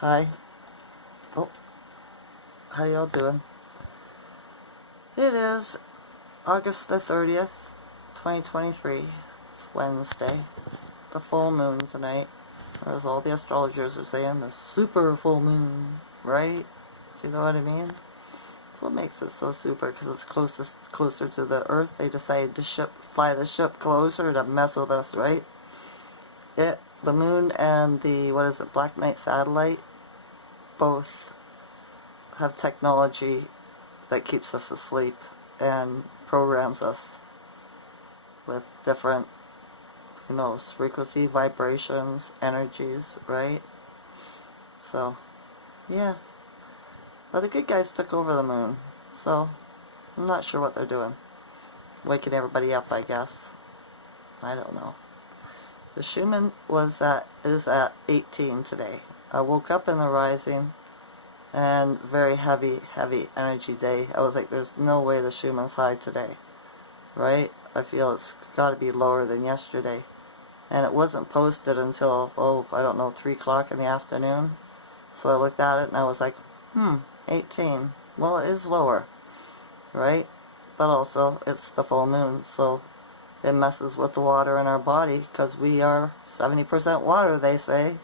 Hi. Oh, how y'all doing? It is August the 30th, 2023. It's Wednesday. The full moon tonight. As all the astrologers are saying, the super full moon, right? Do you know what I mean? That's what makes it so super, because it's closer to the Earth. They decided to fly the ship closer to mess with us, right? The moon and the, Black Knight satellite, both have technology that keeps us asleep and programs us with different, who knows, frequency, vibrations, energies, right? So, yeah. But the good guys took over the moon, so I'm not sure what they're doing. Waking everybody up, I guess. I don't know. The Schumann is at 18 today. I woke up in the rising, and very heavy energy day. I was like, there's no way the Schumann's high today, right? I feel it's got to be lower than yesterday. And it wasn't posted until, I don't know, 3 o'clock in the afternoon. So I looked at it and I was like, 18. Well, it is lower, right? But also, it's the full moon, so it messes with the water in our body, because we are 70% water, they say.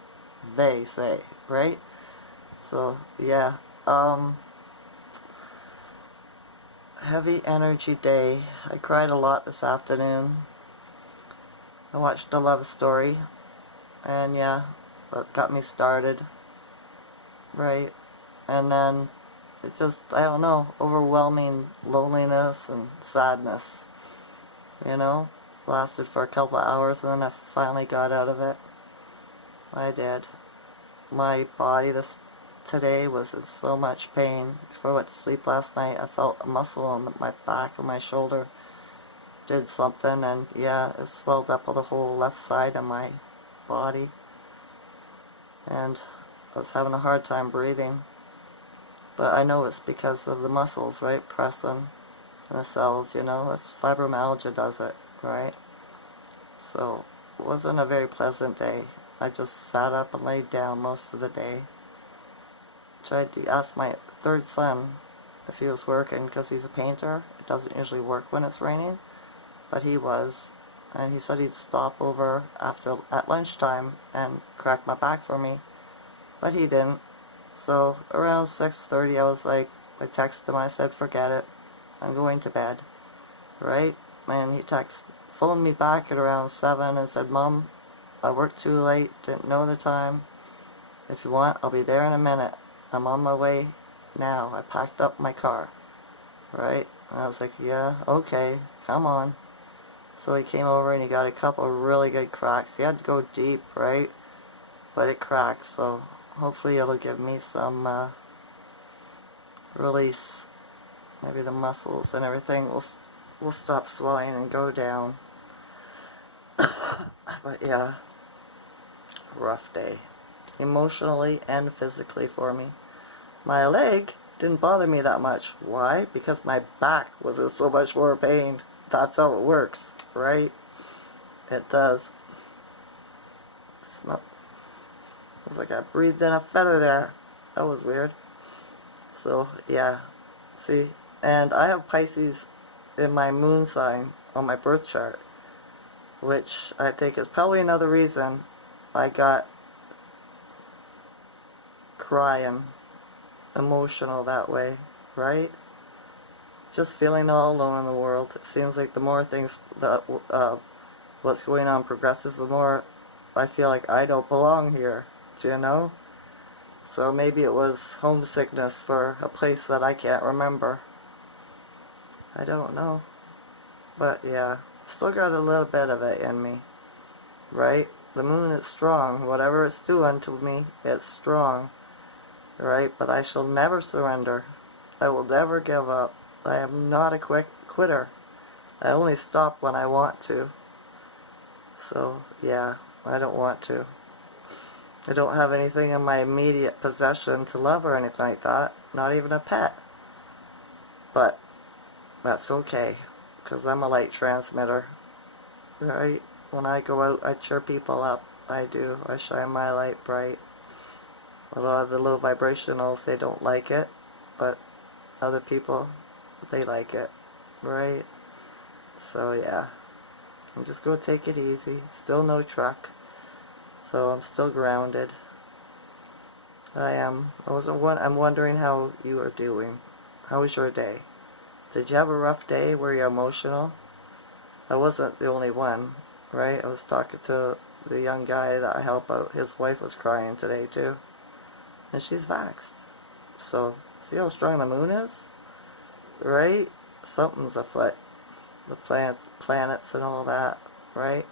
They say, right? So, yeah. Heavy energy day. I cried a lot this afternoon. I watched a love story. And yeah, that got me started. Right? And then it just, I don't know, overwhelming loneliness and sadness. You know? Lasted for a couple of hours and then I finally got out of it. I did. My body today was in so much pain. Before I went to sleep last night, I felt a muscle on my back of my shoulder did something, and yeah, it swelled up the whole left side of my body, and I was having a hard time breathing. But I know it's because of the muscles, right, pressing in the cells, you know. That's fibromyalgia does it, right? So it wasn't a very pleasant day. I just sat up and laid down most of the day. Tried to ask my third son if he was working, because he's a painter. It doesn't usually work when it's raining, but he was, and he said he'd stop over at lunchtime and crack my back for me, but he didn't. So around 6:30 I was like, I texted him, I said, forget it, I'm going to bed, right? And he phoned me back at around 7 and said, Mom, I worked too late, didn't know the time. If you want, I'll be there in a minute. I'm on my way now. I packed up my car, right? And I was like, yeah, okay, come on. So he came over and he got a couple of really good cracks. He had to go deep, right? But it cracked, so hopefully it'll give me some release. Maybe the muscles and everything will stop swelling and go down. But yeah, rough day. Emotionally and physically for me. My leg didn't bother me that much. Why? Because my back was in so much more pain. That's how it works, right? It does. It was like I breathed in a feather there. That was weird. So, yeah. See? And I have Pisces in my moon sign on my birth chart, which I think is probably another reason I got crying, emotional that way, right? Just feeling all alone in the world. It seems like the more things that what's going on progresses, the more I feel like I don't belong here. Do you know? So maybe it was homesickness for a place that I can't remember. I don't know. But yeah, still got a little bit of it in me, right? The moon is strong. Whatever it's doing to me, it's strong, right? But I shall never surrender. I will never give up. I am not a quitter. I only stop when I want to. So, yeah, I don't want to. I don't have anything in my immediate possession to love or anything like that. Not even a pet. But that's okay, because I'm a light transmitter. Right? When I go out, I cheer people up. I do. I shine my light bright. A lot of the low vibrationals, they don't like it, but other people, they like it, right? So yeah, I'm just going to take it easy. Still no truck, so I'm still grounded. I am. I'm wondering how you are doing. How was your day? Did you have a rough day? Were you emotional? I wasn't the only one, right? I was talking to the young guy that I help out. His wife was crying today too, and she's vaxxed. So, see how strong the moon is? Right? Something's afoot. The planets and all that, right?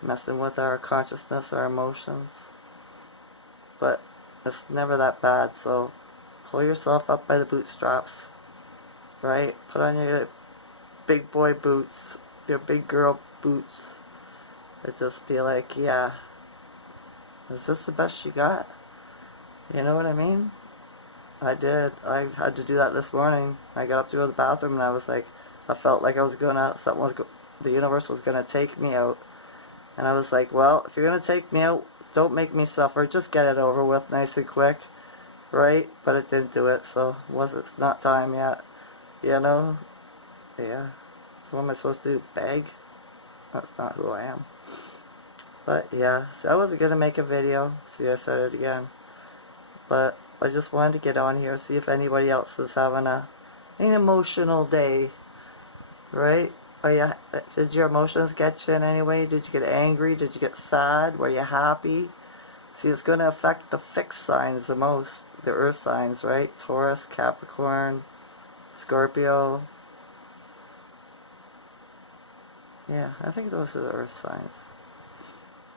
Messing with our consciousness, our emotions. But it's never that bad, so pull yourself up by the bootstraps, right? Put on your big boy boots, your big girl boots, and just be like, yeah, is this the best you got? You know what I mean? I did. I had to do that this morning. I got up to go to the bathroom and I was like, I felt like I was going out, the universe was going to take me out. And I was like, well, if you're going to take me out, don't make me suffer. Just get it over with nice and quick, right? But it didn't do it, so it's not time yet, you know? Yeah. So what am I supposed to do? Beg? That's not who I am. But yeah, so I wasn't going to make a video. See, I said it again. But I just wanted to get on here, see if anybody else is having an emotional day, right? Did your emotions get you in any way? Did you get angry? Did you get sad? Were you happy? See, it's going to affect the fixed signs the most, the earth signs, right? Taurus, Capricorn, Scorpio. Yeah, I think those are the earth signs.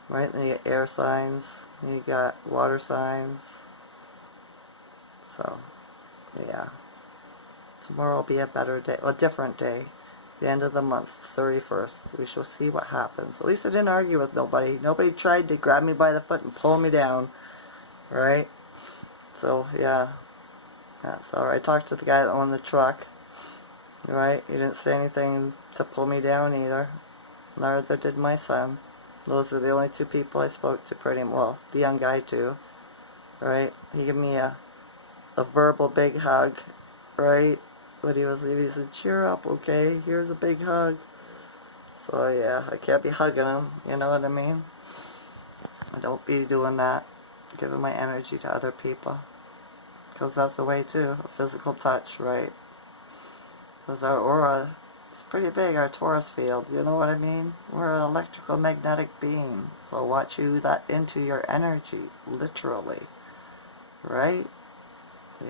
Right? And you got air signs, and you got water signs. So, yeah. Tomorrow will be a better day, a different day. The end of the month, 31st. We shall see what happens. At least I didn't argue with nobody. Nobody tried to grab me by the foot and pull me down. Right? So, yeah. That's alright. I talked to the guy that owned the truck. Right? He didn't say anything to pull me down either. Neither did my son. Those are the only two people I spoke to pretty well. The young guy too. Right? He gave me a verbal big hug. Right? But he said, cheer up, okay? Here's a big hug. So yeah, I can't be hugging him, you know what I mean? I don't be doing that, giving my energy to other people. Because that's a way too, a physical touch, right? Because our aura is pretty big, our Taurus field, you know what I mean? We're an electrical magnetic being. So watch you that into your energy, literally. Right?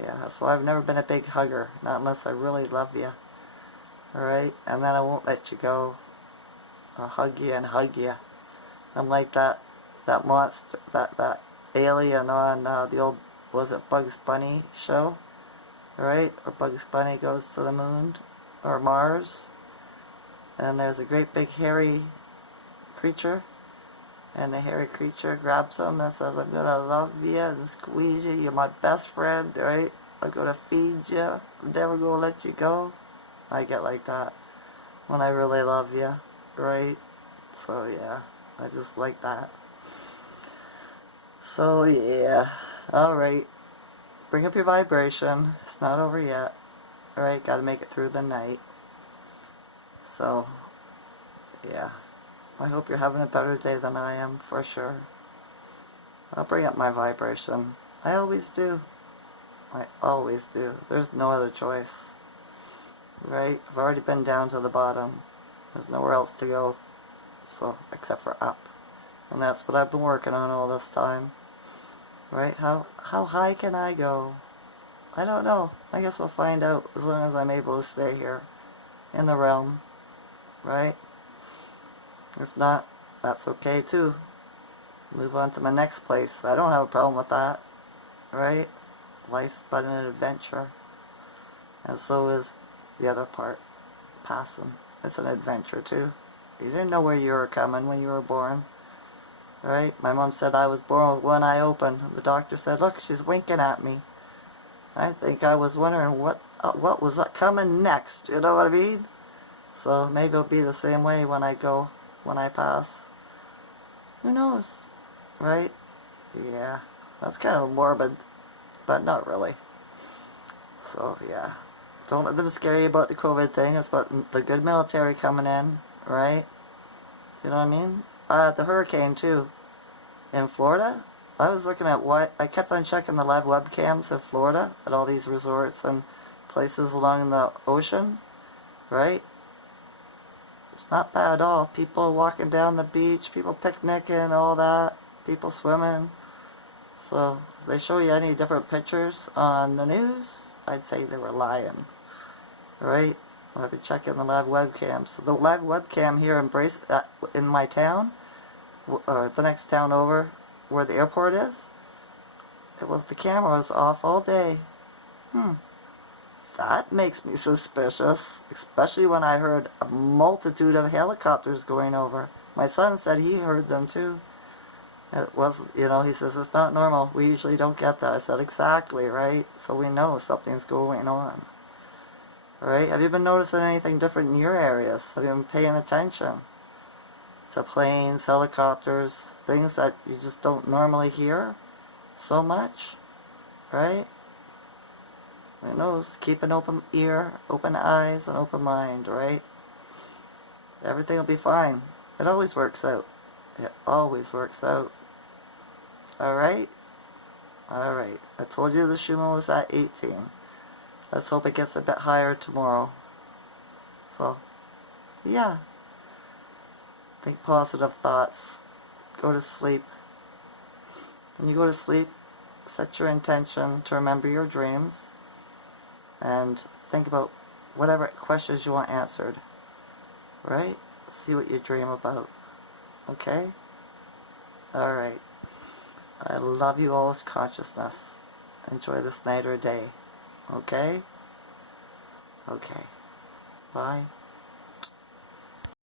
Yeah, that's why I've never been a big hugger, not unless I really love you. Alright? And then I won't let you go. I'll hug you and hug you. I'm like that monster, that alien on the old, was it Bugs Bunny show? Right? Or Bugs Bunny goes to the moon, or Mars. And there's a great big hairy creature. And the hairy creature grabs him and says, I'm gonna love you and squeeze you. You're my best friend, right? I'm gonna feed you. I'm never gonna let you go. I get like that when I really love you, right? So yeah, I just like that. So yeah, alright. Bring up your vibration. It's not over yet. Alright, gotta make it through the night. So, yeah. I hope you're having a better day than I am, for sure. I'll bring up my vibration. I always do. I always do. There's no other choice. Right? I've already been down to the bottom. There's nowhere else to go. So, except for up. And that's what I've been working on all this time. Right? How high can I go? I don't know. I guess we'll find out as long as I'm able to stay here. In the realm. Right? If not, that's okay too. Move on to my next place. I don't have a problem with that. Right? Life's but an adventure. And so is the other part. Passing. It's an adventure too. You didn't know where you were coming when you were born. Right? My mom said I was born with one eye open. The doctor said, look, she's winking at me. I think I was wondering what was that coming next. You know what I mean? So maybe it'll be the same way when I go. When I pass. Who knows? Right? Yeah. That's kind of morbid, but not really. So, yeah. Don't let them scare you about the COVID thing. It's about the good military coming in, right? Do you know what I mean? The hurricane, too. In Florida, I was looking at what... I kept on checking the live webcams in Florida at all these resorts and places along the ocean, right? It's not bad at all. People walking down the beach, people picnicking, all that. People swimming. So, if they show you any different pictures on the news, I'd say they were lying. Right? I'll be checking the live webcam. So the live webcam here in my town, or the next town over, where the airport is, the camera was off all day. That makes me suspicious, especially when I heard a multitude of helicopters going over. My son said he heard them too. It wasn't, he says, it's not normal. We usually don't get that. I said, exactly, right? So we know something's going on. Alright, have you been noticing anything different in your areas? Have you been paying attention to planes, helicopters, things that you just don't normally hear so much? Right? Who knows? Keep an open ear, open eyes, and open mind, right? Everything will be fine. It always works out. It always works out. Alright? Alright. I told you the Schumann was at 18. Let's hope it gets a bit higher tomorrow. So, yeah. Think positive thoughts. Go to sleep. When you go to sleep, set your intention to remember your dreams. And think about whatever questions you want answered. Right? See what you dream about. Okay? Alright. I love you all's consciousness. Enjoy this night or day. Okay? Okay. Bye.